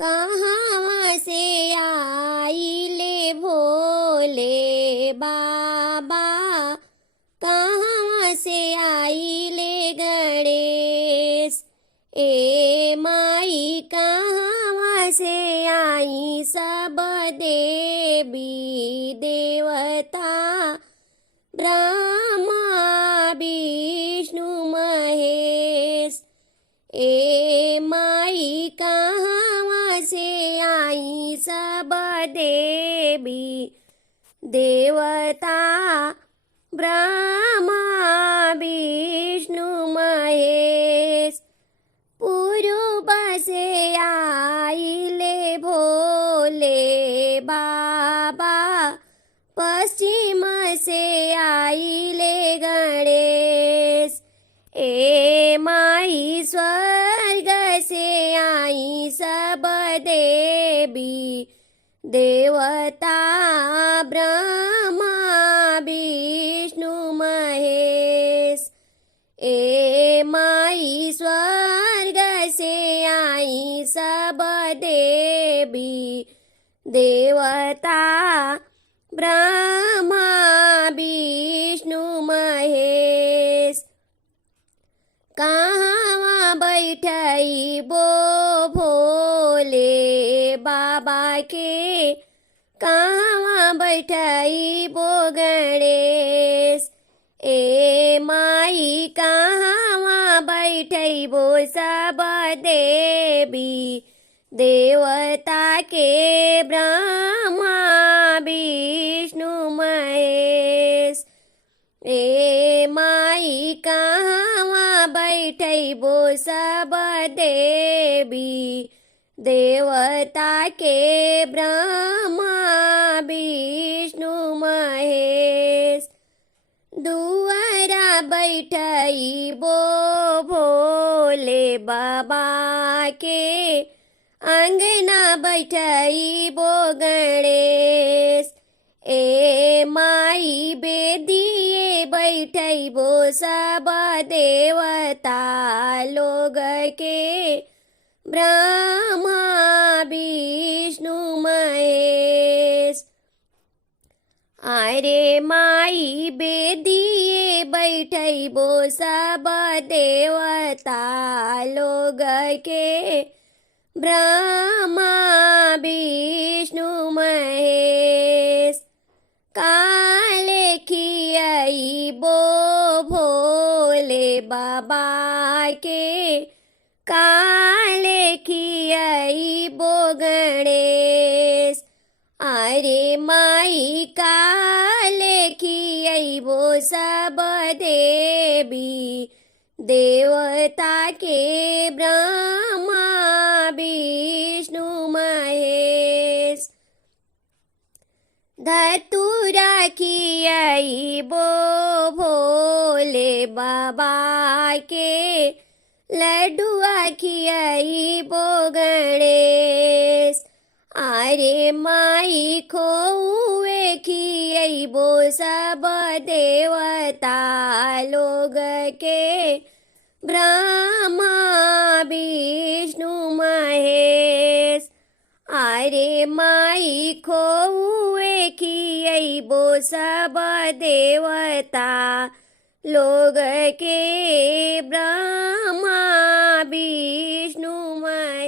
कहाँ से आइले भोले बाबा, कहाँ से आइले गणेश। ए माई कहाँ से आई सब देवी देवता, ब्रह्मा विष्णु महेश। ए माई कहाँ से आई सब देवी देवता, ब्रह्मा विष्णु महेश। पूर्व से आइले भोले बाबा, पश्चिम से आइले गणेश। ए माई स्वर्ग से आई सब देवी देवता, ब्रह्मा विष्णु महेश। ए माई स्वर्ग से आई सब देवी देवता, ब्रह्मा विष्णु महेश। कहाँ बैठई बो भोले बाबा के, कहाँ बैठई बो गणेश। ए माई कहाँ बैठई बो सब देवी देवता के, ब्रह्मा विष्णु महेश। ए माई कहाँ बैठई बो सब देवी देवता के, ब्रह्मा विष्णु महेश। दुआरा बैठई बो भोले बाबा के, अंगना बैठई बो गणेश। ए माई बेदिए बैठई बो सब देवता लोग के, ब्रह्मा विष्णु महेश। अरे माई बेदिए बैठई बो सब देवता लोग के, ब्रह्मा विष्णु महेश। काले खियाई बो भोले बाबा के, काले खियाई बो गणेश। अरे माई काले खियाई बो सब देवी देवता के, ब्रह्मा विष्णु महेश। धतूरा खियाई बो भोले बाबा के, लड्डुआ खियाई बो गणेश। अरे माई खोए खियाई बो सब देवता लोग के, ब्रह्मा विष्णु महेश। अरे माई खोए खियाई बो सब देवता लोग के, ब्रह्मा विष्णु महेश।